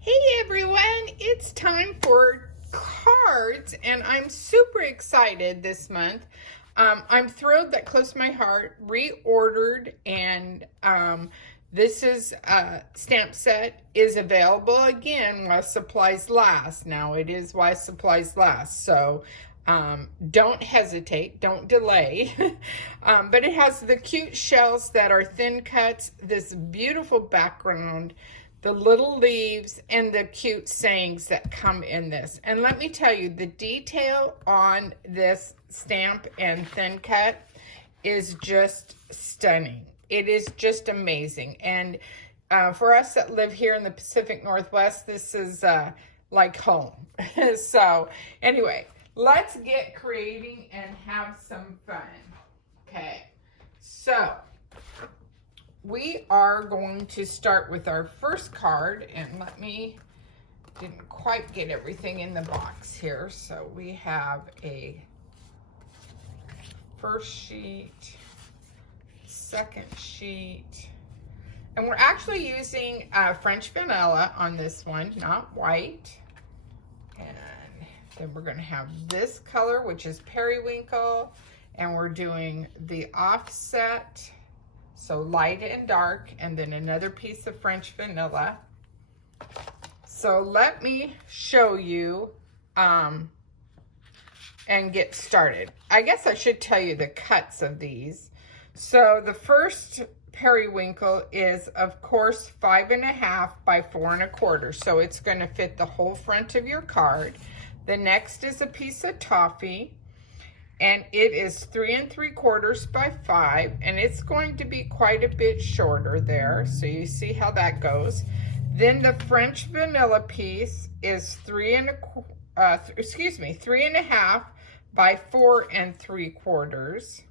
Hey everyone, it's time for cards and I'm super excited this month. I'm thrilled that Close to My Heart reordered and this is stamp set is available again while supplies last. Now it is while supplies last, so don't hesitate, don't delay. But it has the cute shells that are thin cuts, this beautiful background, the little leaves, and the cute sayings that come in this. And let me tell you, the detail on this stamp and thin cut is just stunning. It is just amazing. And for us that live here in the Pacific Northwest, this is like home. So anyway, let's get creating and have some fun. Okay, so we are going to start with our first card, and didn't quite get everything in the box here. So we have a first sheet, second sheet, and we're actually using French vanilla on this one, not white. And then we're gonna have this color, which is periwinkle, and we're doing the offset, so light and dark, and then another piece of French vanilla. So let me show you and get started. I guess I should tell you the cuts of these. So the first periwinkle is, of course, 5.5 by 4 1/4. So it's going to fit the whole front of your card. The next is a piece of toffee, and it is 3 3/4 by 5, and it's going to be quite a bit shorter there. So you see how that goes. Then the French vanilla piece is 3.5 by 4 3/4.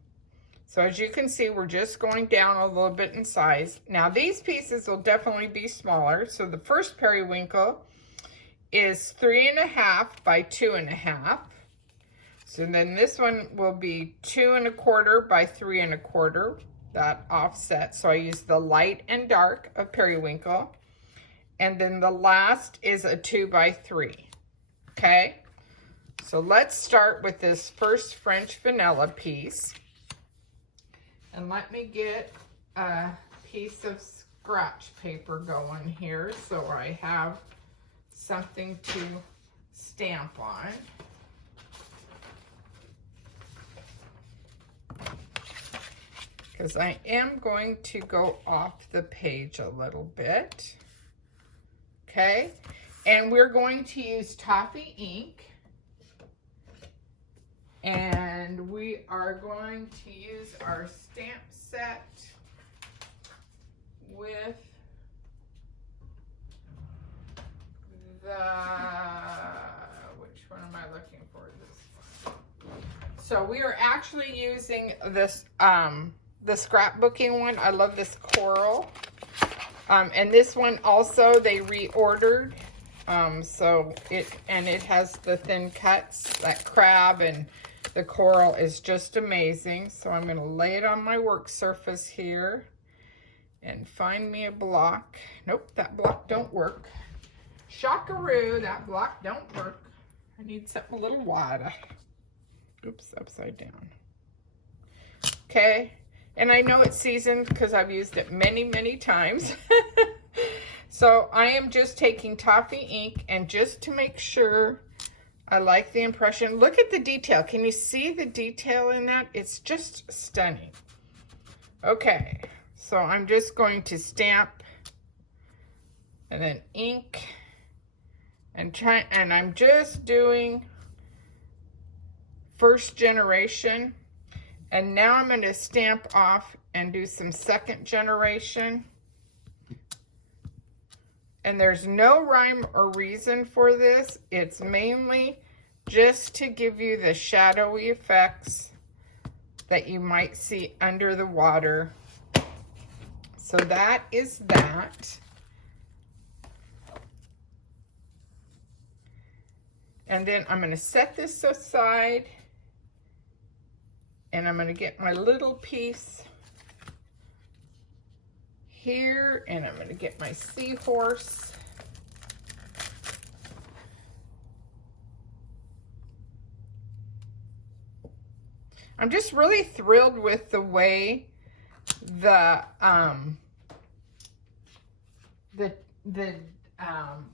So as you can see, we're just going down a little bit in size. Now these pieces will definitely be smaller. So the first periwinkle is 3.5 by 2 1/2. So then this one will be 2 1/4 by 3 1/4, that offset. So I use the light and dark of periwinkle. And then the last is a 2 by 3, okay? So let's start with this first French vanilla piece. And let me get a piece of scratch paper going here so I have something to stamp on. Because I am going to go off the page a little bit. Okay, and we're going to use toffee ink. And we are going to use our stamp set with which one am I looking for? This one. So we are actually using this, the scrapbooking one. I love this coral. And this one also they reordered. So it has the thin cuts, that crab, and the coral is just amazing. So I'm going to lay it on my work surface here and find me a block. Nope, that block don't work. Shockaroo, that block don't work. I need something a little wider. Oops, upside down. Okay, and I know it's seasoned because I've used it many, many times. So I am just taking toffee ink, and just to make sure I like the impression, look at the detail. Can you see the detail in that? It's just stunning. Okay, so I'm just going to stamp and then ink and I'm just doing first generation, and now I'm going to stamp off and do some second generation. And there's no rhyme or reason for this. It's mainly just to give you the shadowy effects that you might see under the water. So that is that. And then I'm going to set this aside, and I'm going to get my little piece here, and I'm going to get my seahorse. I'm just really thrilled with the way the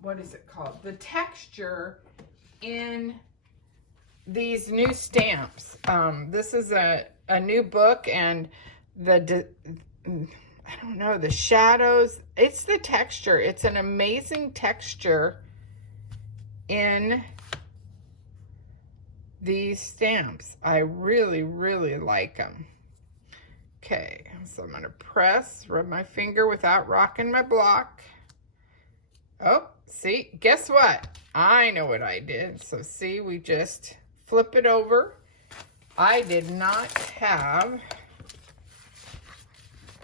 what is it called? The texture in these new stamps. This is a new book, and I don't know, the shadows, it's the texture. It's an amazing texture in these stamps. I really, really like them. Okay, so I'm going to rub my finger without rocking my block. Oh, see, guess what? I know what I did. So see, we just flip it over. I did not have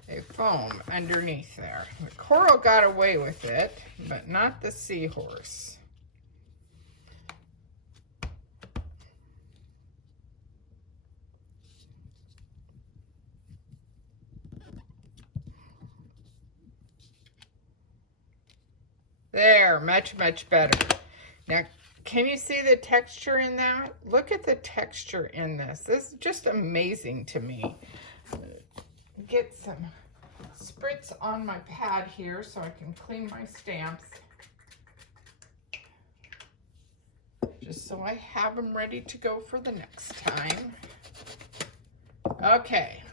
a foam underneath there. The coral got away with it, but not the seahorse. There, much, much better. Now, can you see the texture in that? Look at the texture in this. This is just amazing to me. Get some spritz on my pad here so I can clean my stamps. Just so I have them ready to go for the next time. Okay.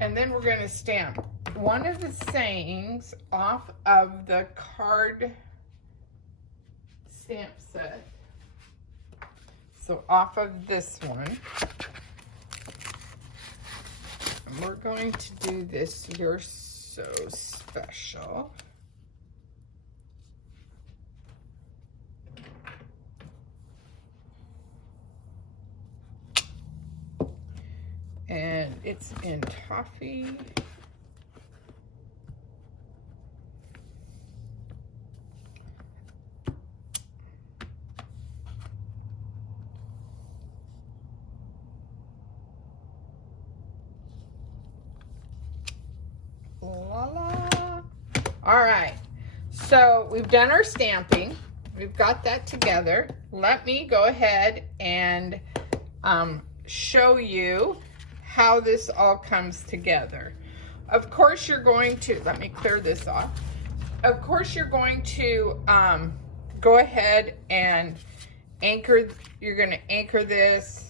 And then we're going to stamp one of the sayings off of the card stamp set. So off of this one. And we're going to do this You're So Special. And it's in toffee. La la. All right, so we've done our stamping. We've got that together. Let me go ahead and show you how this all comes together. Of course, you're going to, let me clear this off. Of course, you're going to go ahead and anchor, you're going to anchor this.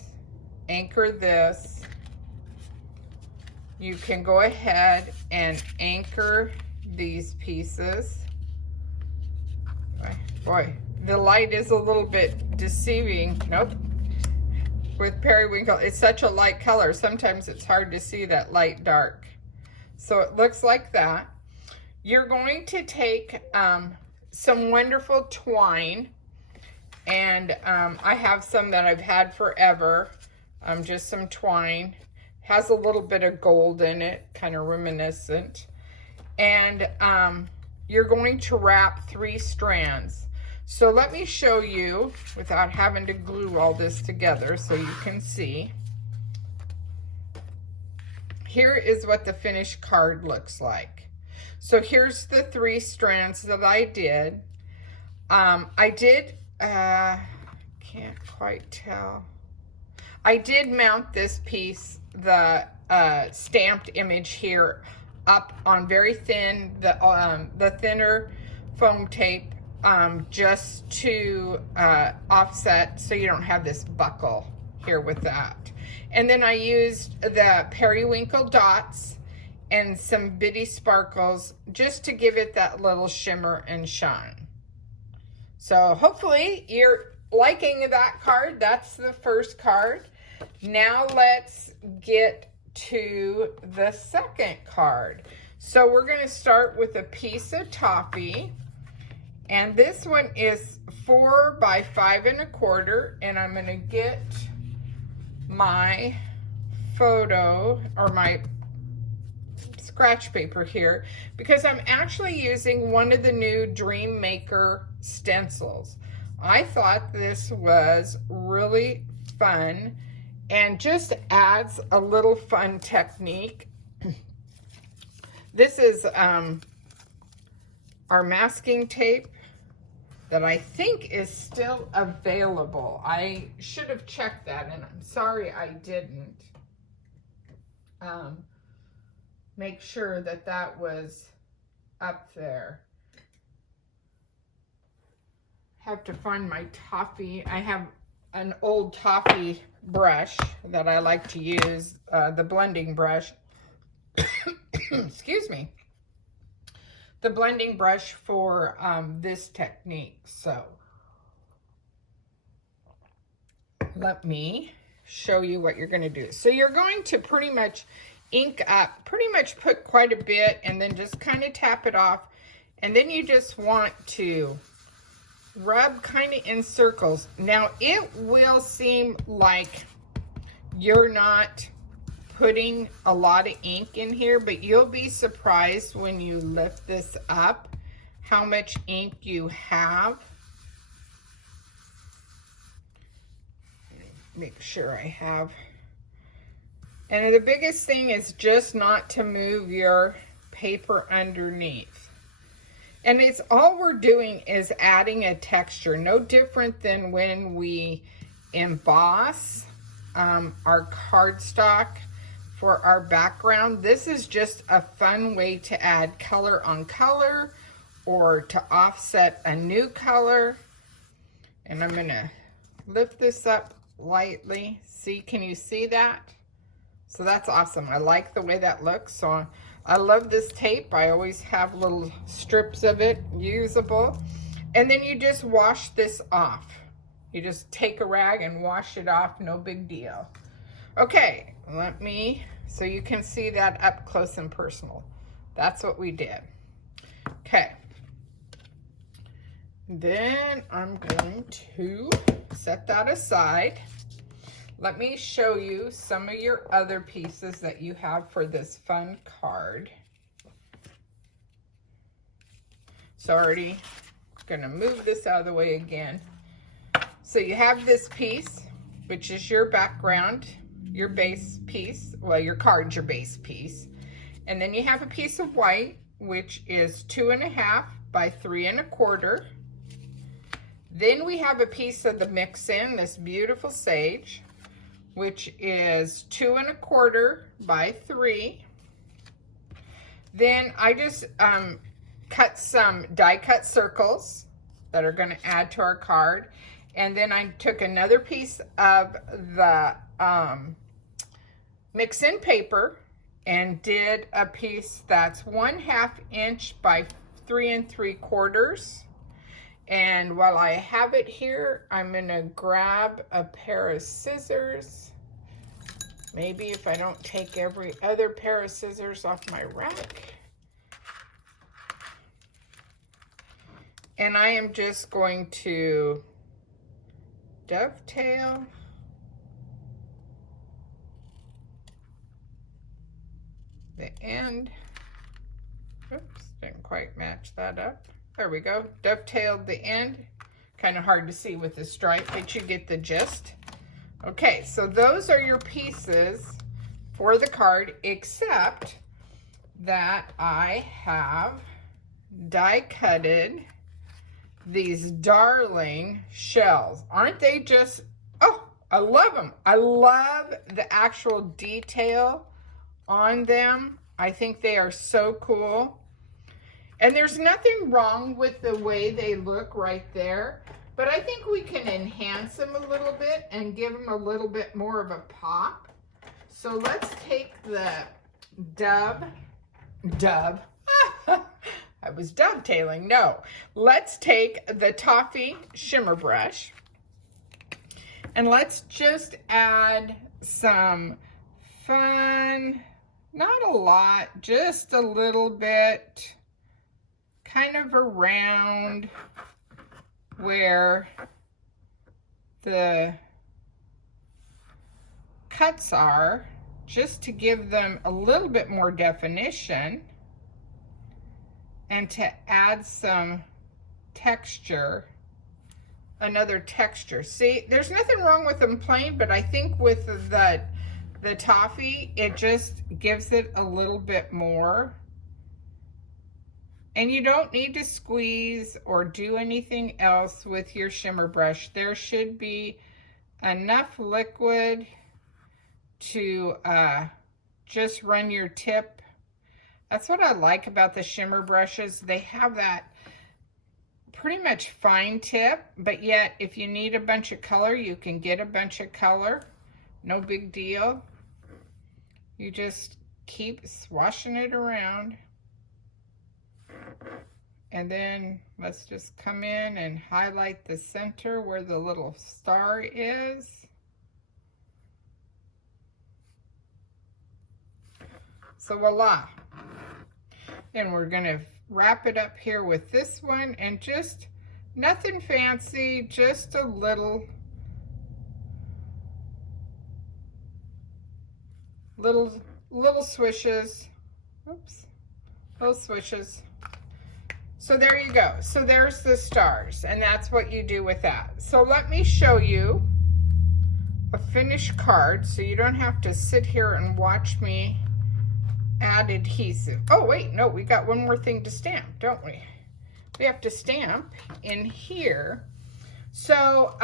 You can go ahead and anchor these pieces. Boy, the light is a little bit deceiving. Nope. With periwinkle, it's such a light color. Sometimes it's hard to see that light dark. So it looks like that. You're going to take some wonderful twine, and I have some that I've had forever. Just some twine. Has a little bit of gold in it, kind of reminiscent. And you're going to wrap 3 strands. So let me show you without having to glue all this together so you can see. Here is what the finished card looks like. So here's the 3 strands that I did. Can't quite tell. I did mount this piece, the stamped image here, up on very thin, the thinner foam tape, just to offset so you don't have this buckle here with that. And then I used the periwinkle dots and some bitty sparkles just to give it that little shimmer and shine. So hopefully you're liking that card. That's the first card. Now let's get to the second card. So we're going to start with a piece of toffee, and this one is 4 by 5 1/4, and I'm going to get my photo or my scratch paper here because I'm actually using one of the new Dream Maker stencils. I thought this was really fun and just adds a little fun technique. This is our masking tape that I think is still available. I should have checked that, and I'm sorry I didn't make sure that that was up there. Have to find my toffee. I have an old toffee brush that I like to use, the blending brush. Excuse me. The blending brush for this technique. So let me show you what you're going to do. So you're going to pretty much ink up, pretty much put quite a bit, and then just kind of tap it off. And then you just want to rub kind of in circles. Now it will seem like you're not putting a lot of ink in here, but you'll be surprised when you lift this up how much ink you have. Make sure I have. And the biggest thing is just not to move your paper underneath. And it's all we're doing is adding a texture, no different than when we emboss our cardstock for our background. This is just a fun way to add color on color or to offset a new color. And I'm gonna lift this up lightly. See, can you see that? So that's awesome. I like the way that looks. So I love this tape. I always have little strips of it usable. And then you just wash this off. You just take a rag and wash it off, no big deal. Okay, so you can see that up close and personal. That's what we did. Okay. Then I'm going to set that aside. Let me show you some of your other pieces that you have for this fun card. Sorry, gonna move this out of the way again. So you have this piece, which is your background, your base piece. Well, your card's your base piece. And then you have a piece of white, which is 2.5 by 3 1/4. Then we have a piece of the mix-in, this beautiful sage, which is 2 1/4 by 3. Then I just cut some die cut circles that are going to add to our card. And then I took another piece of the mix-in paper and did a piece that's 1/2 inch by 3 3/4. And while I have it here, I'm gonna grab a pair of scissors. Maybe if I don't take every other pair of scissors off my rack. And I am just going to dovetail the end. Oops, didn't quite match that up. There we go, dovetailed the end. Kind of hard to see with the stripe, but you get the gist. Okay, so those are your pieces for the card, except that I have die cutted these darling shells. Aren't they just, oh, I love them. I love the actual detail on them. I think they are so cool. And there's nothing wrong with the way they look right there, but I think we can enhance them a little bit and give them a little bit more of a pop. So let's take the dove, I was dovetailing, no. Let's take the toffee shimmer brush and let's just add some fun, not a lot, just a little bit, kind of around where the cuts are, just to give them a little bit more definition and to add some texture, another texture. See, there's nothing wrong with them plain, but I think with the toffee, it just gives it a little bit more And you don't need to squeeze or do anything else with your shimmer brush. There should be enough liquid to just run your tip. That's what I like about the shimmer brushes. They have that pretty much fine tip, but yet if you need a bunch of color, you can get a bunch of color. No big deal. You just keep swashing it around. And then let's just come in and highlight the center where the little star is. So voila. And we're going to wrap it up here with this one, and just nothing fancy, just a little swishes. Oops. Little swishes. So there you go. So there's the stars, and that's what you do with that. So let me show you a finished card so you don't have to sit here and watch me add adhesive. Oh wait, no, we got one more thing to stamp, don't we? We have to stamp in here. So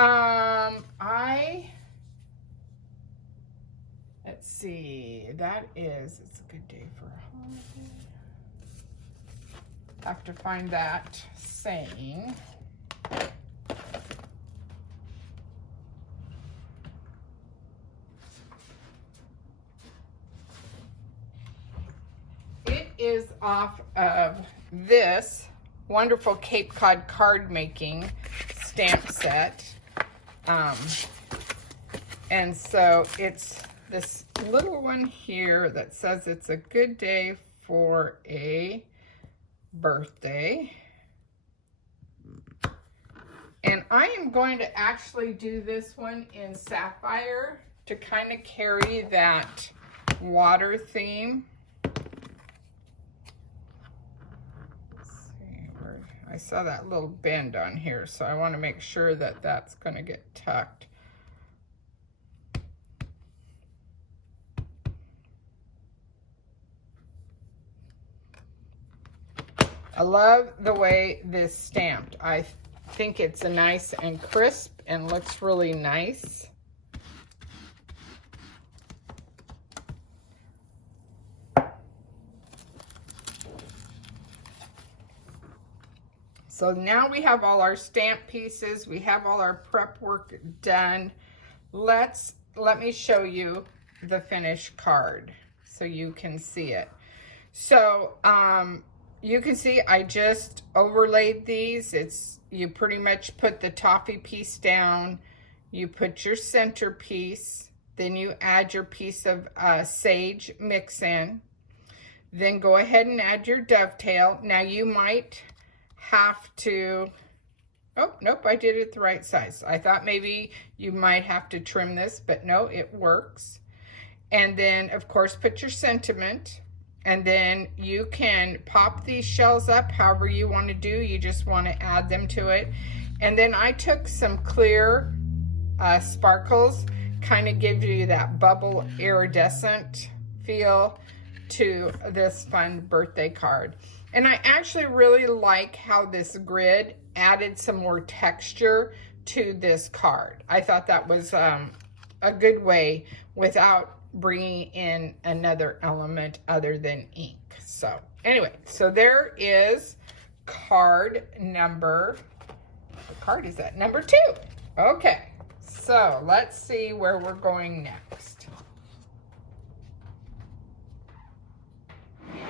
let's see, it's a good day for a holiday. Have to find that saying. It is off of this wonderful Cape Cod card making stamp set. And so it's this little one here that says it's a good day for a birthday. And I am going to actually do this one in sapphire to kind of carry that water theme. Let's see where I saw that little bend on here, so I want to make sure that that's going to get tucked. I love the way this stamped. I think it's a nice and crisp and looks really nice. So now we have all our stamp pieces. We have all our prep work done. Let me show you the finished card so you can see it. So, you can see I just overlaid these. You pretty much put the toffee piece down, you put your center piece, then you add your piece of sage mix in, then go ahead and add your dovetail. Now you might have to, oh, nope, I did it the right size. I thought maybe you might have to trim this, but no, it works. And then of course put your sentiment. And then you can pop these shells up however you want to do. You just want to add them to it. And then I took some clear sparkles, kind of give you that bubble iridescent feel to this fun birthday card. And I actually really like how this grid added some more texture to this card. I thought that was a good way without bringing in another element other than ink. So anyway, so there is card number, what card is that? Number 2. Okay, so let's see where we're going next.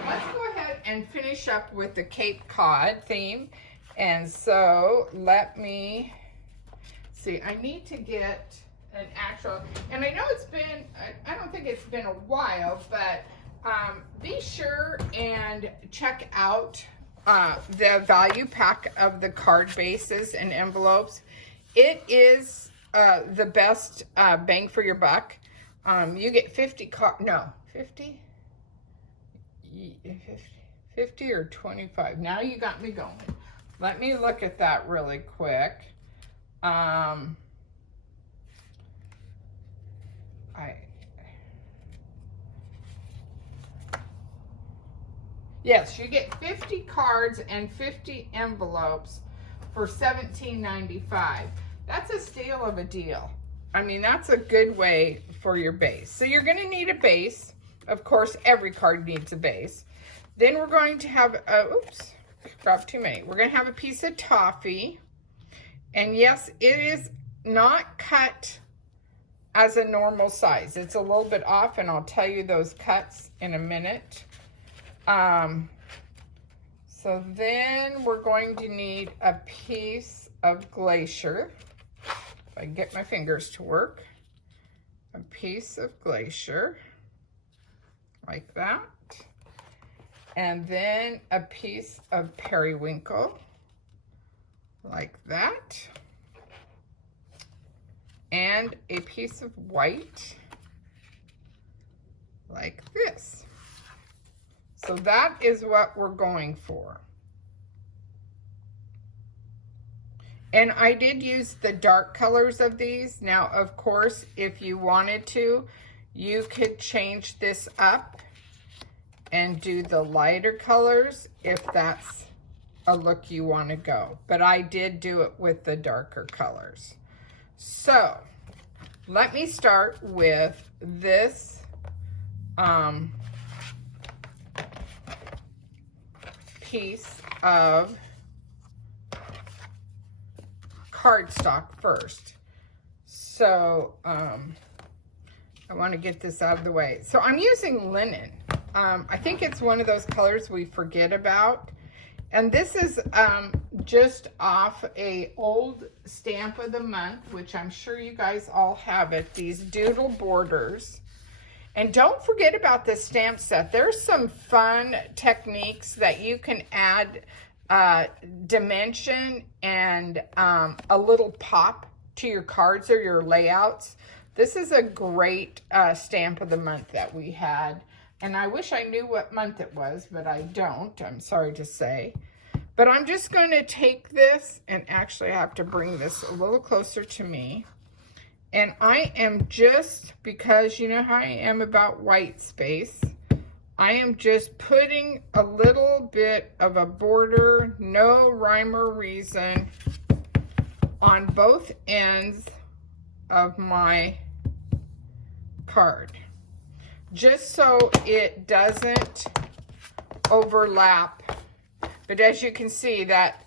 Let's go ahead and finish up with the Cape Cod theme. And so let me see, I need to get an actual, and I know it's been, I don't think it's been a while, but be sure and check out the value pack of the card bases and envelopes. It is the best bang for your buck. You get 50 50 or 25. Now you got me going. Let me look at that really quick. Yes, you get 50 cards and 50 envelopes for $17.95. That's a steal of a deal. I mean, that's a good way for your base. So you're going to need a base. Of course, every card needs a base. Then we're going to have, oops, grabbed too many. We're going to have a piece of toffee. And yes, it is not cut as a normal size. It's a little bit off, and I'll tell you those cuts in a minute. So then we're going to need a piece of glacier. If I can get my fingers to work. A piece of glacier, like that. And then a piece of periwinkle, like that. And a piece of white, like this. So that is what we're going for. And I did use the dark colors of these. Now, of course, if you wanted to, you could change this up and do the lighter colors if that's a look you want to go. But I did do it with the darker colors. So, let me start with this piece of cardstock first. So, I want to get this out of the way. So, I'm using linen. I think it's one of those colors we forget about. And this is just off a old stamp of the month, which I'm sure you guys all have it, these doodle borders. And don't forget about this stamp set. There's some fun techniques that you can add dimension and a little pop to your cards or your layouts. This is a great stamp of the month that we had. And I wish I knew what month it was, but I don't, I'm sorry to say. But I'm just going to take this, and actually I have to bring this a little closer to me. And I am just, because you know how I am about white space, I am just putting a little bit of a border, no rhyme or reason, on both ends of my card. Just so it doesn't overlap. But as you can see that,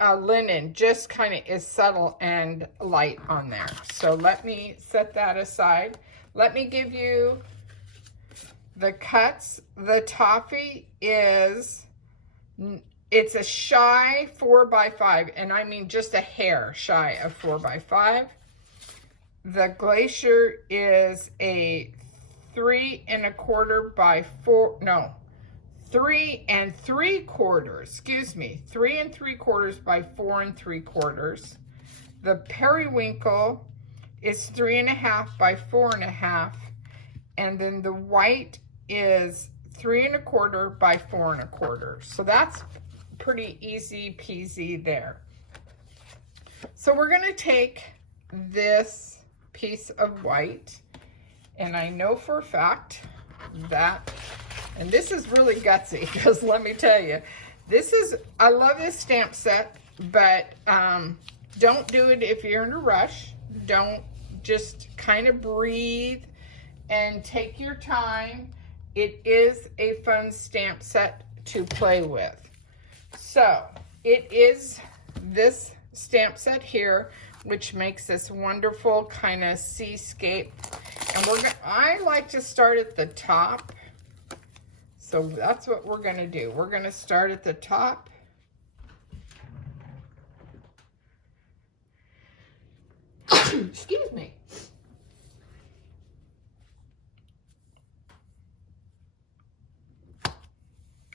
linen just kind of is subtle and light on there. So let me set that aside. Let me give you the cuts. The toffee is, it's a shy 4x5, and I mean just a hair shy of 4x5. The glacier is a 3 3/4 by 4, no, 3 3/4, excuse me, 3 3/4 by 4 3/4. The periwinkle is 3 1/2 by 4 1/2, and then the white is 3 1/4 by 4 1/4. So that's pretty easy peasy there. So we're going to take this piece of white, and I know for a fact that, and this is really gutsy, because let me tell you, this is, I love this stamp set, but don't do it if you're in a rush. Don't, just kind of breathe and take your time. It is a fun stamp set to play with. So it is this stamp set here, which makes this wonderful kind of seascape. And I like to start at the top. So that's what we're going to do. We're going to start at the top. Excuse me.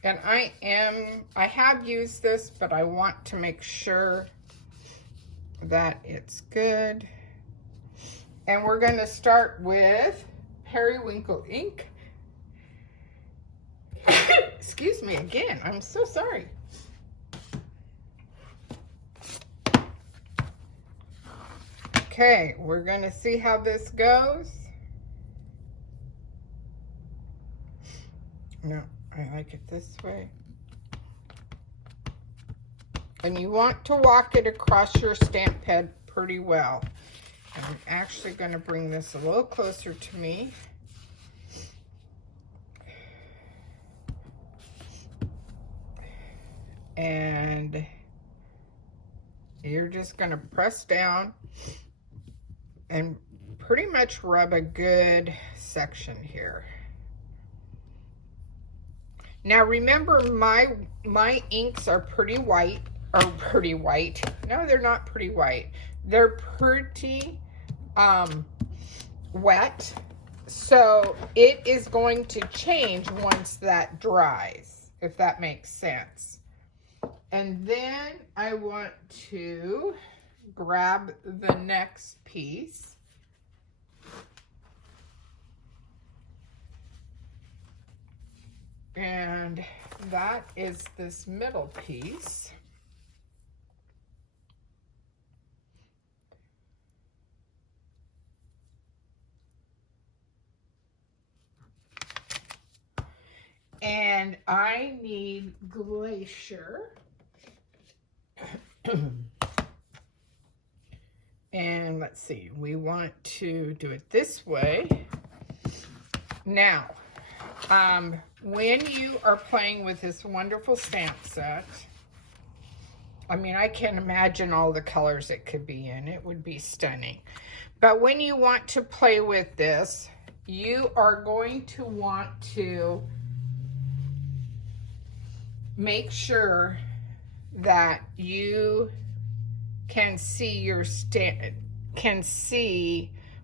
And I have used this, but I want to make sure that it's good. And we're going to start with periwinkle ink. Excuse me again, I'm so sorry. Okay, we're going to see how this goes. No, I like it this way. And you want to walk it across your stamp pad pretty well. I'm actually going to bring this a little closer to me. And you're just going to press down and pretty much rub a good section here. Now remember, my inks are pretty white, or pretty white. No, they're not pretty white. They're pretty wet. So it is going to change once that dries, if that makes sense. And then I want to grab the next piece. And that is this middle piece. And I need Glacier. And let's see, we want to do it this way. Now, when you are playing with this wonderful stamp set, I mean, I can't imagine all the colors it could be in. It would be stunning. But when you want to play with this, you are going to want to make sure that you can see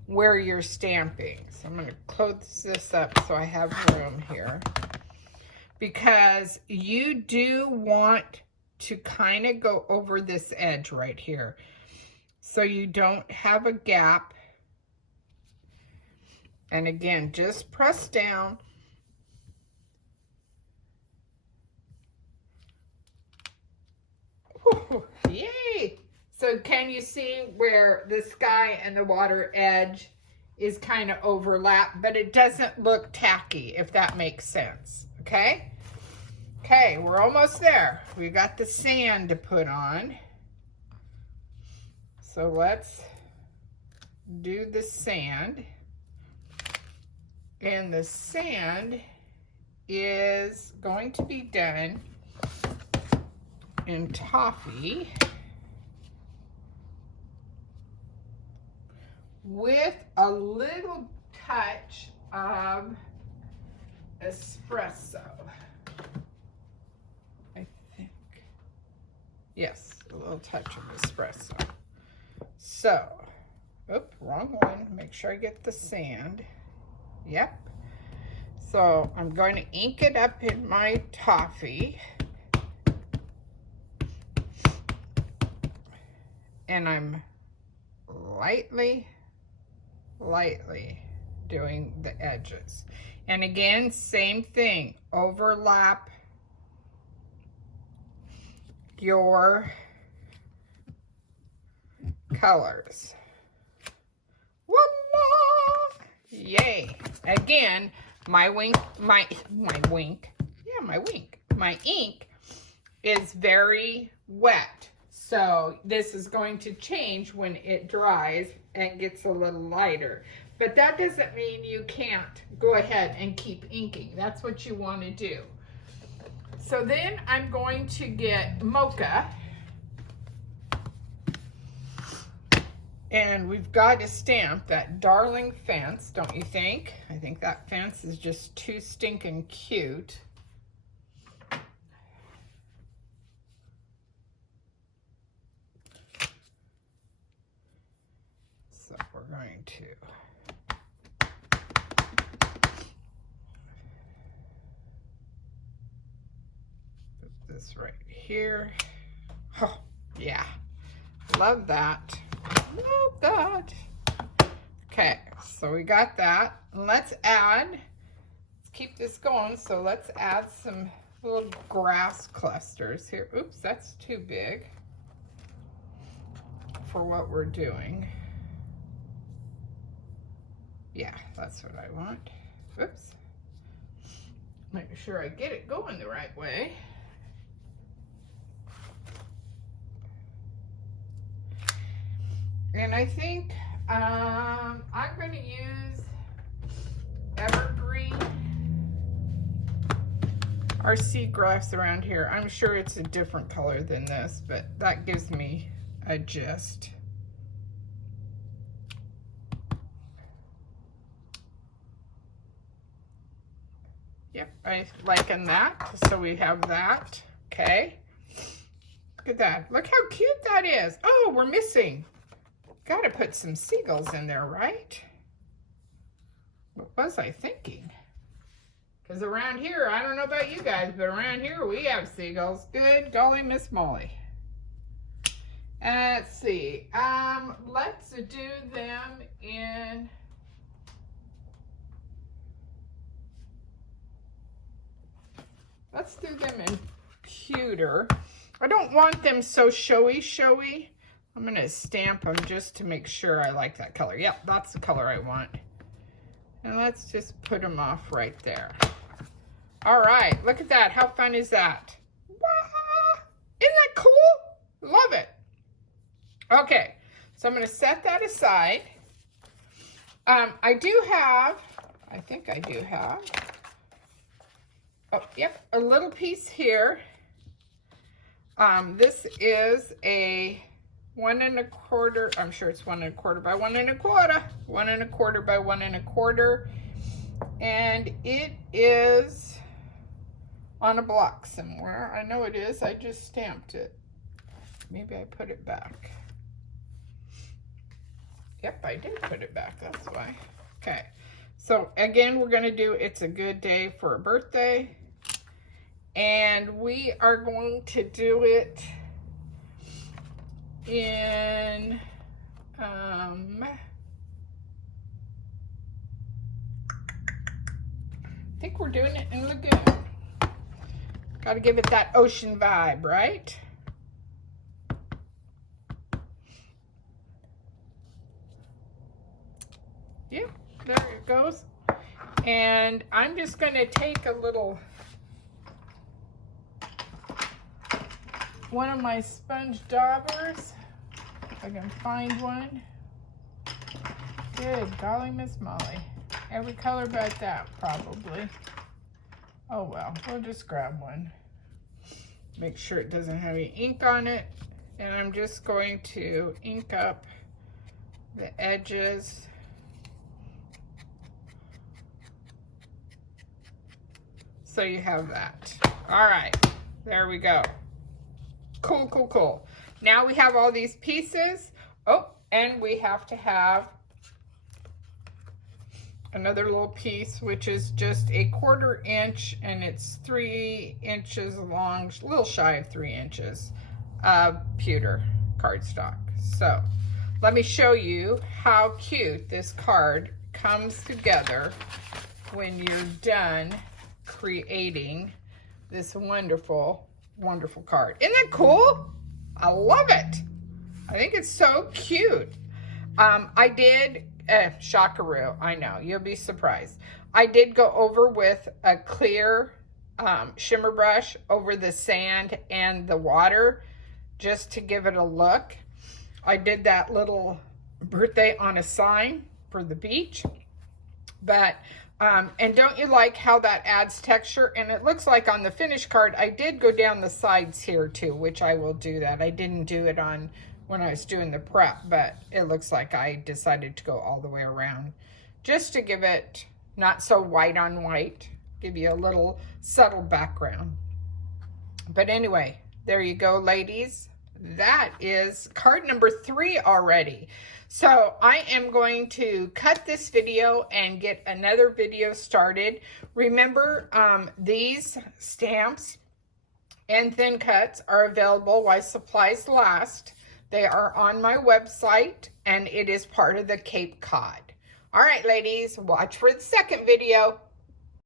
where you're stamping. So I'm going to close this up so I have room here, because you do want to kind of go over this edge right here so you don't have a gap. And again, just press down. Whew, yay! So can you see where the sky and the water edge is kind of overlapped, but it doesn't look tacky, if that makes sense, okay? Okay, we're almost there. We got the sand to put on. So let's do the sand. And the sand is going to be done in toffee with a little touch of espresso. I think. Yes, a little touch of espresso. So, oops, wrong one. Make sure I get the sand. Yep. So I'm going to ink it up in my toffee. And I'm lightly doing the edges. And again, same thing. Overlap your colors. Voila! Yay! Again, my ink is very wet. So this is going to change when it dries and gets a little lighter. But that doesn't mean you can't go ahead and keep inking. That's what you want to do. So then I'm going to get Mocha. And we've got to stamp that darling fence, don't you think? I think that fence is just too stinking cute. So we're going to put this right here. Oh, yeah. Love that. Love that. Okay, so we got that. And let's keep this going. So let's add some little grass clusters here. Oops, that's too big for what we're doing. Yeah, that's what I want. Oops. Make sure I get it going the right way. And I think I'm going to use evergreen or seagrass around here. I'm sure it's a different color than this, but that gives me a gist. Yep, I liken that. So we have that. Okay. Look at that. Look how cute that is. Oh, we're missing. Got to put some seagulls in there, right? What was I thinking? Because around here, I don't know about you guys, but around here we have seagulls. Good golly, Miss Molly. Let's see. Let's do them in... Let's do them in pewter. I don't want them so showy. I'm going to stamp them just to make sure I like that color. Yep, that's the color I want. And let's just put them off right there. All right, look at that. How fun is that? Wow. Isn't that cool? Love it. Okay, so I'm going to set that aside. I think I do have, oh, yep, a little piece here. This is a 1 1/4, I'm sure it's 1 1/4 by 1 1/4, 1 1/4 by 1 1/4, and it is on a block somewhere. I know it is, I just stamped it. Maybe I put it back. Yep, I did put it back, that's why. Okay, so again, we're gonna do It's a Good Day for a Birthday. And we are going to do it in, I think we're doing it in Lagoon. Got to give it that ocean vibe, right? Yeah, there it goes. And I'm just going to take a little... one of my sponge daubers, if I can find one. Good golly, Miss Molly. Every color but that, probably. Oh well, we'll just grab one. Make sure it doesn't have any ink on it. And I'm just going to ink up the edges. So you have that. All right, there we go. Cool, cool, cool. Now we have all these pieces. Oh, and we have to have another little piece, which is just a 1/4 inch, and it's 3 inches long, a little shy of 3 inches of pewter cardstock. So let me show you how cute this card comes together when you're done creating this wonderful card. Isn't that cool? I love it. I think it's so cute. I did, shockaroo, I know, you'll be surprised. I did go over with a clear shimmer brush over the sand and the water just to give it a look. I did that little birthday on a sign for the beach, but and don't you like how that adds texture? And it looks like on the finished card, I did go down the sides here too, which I will do that. I didn't do it on when I was doing the prep, but it looks like I decided to go all the way around just to give it not so white on white, give you a little subtle background. But anyway, there you go, ladies. That is card number 3 already. So I am going to cut this video and get another video started. Remember, these stamps and thin cuts are available while supplies last. They are on my website, and it is part of the Cape Cod. All right, ladies, watch for the second video.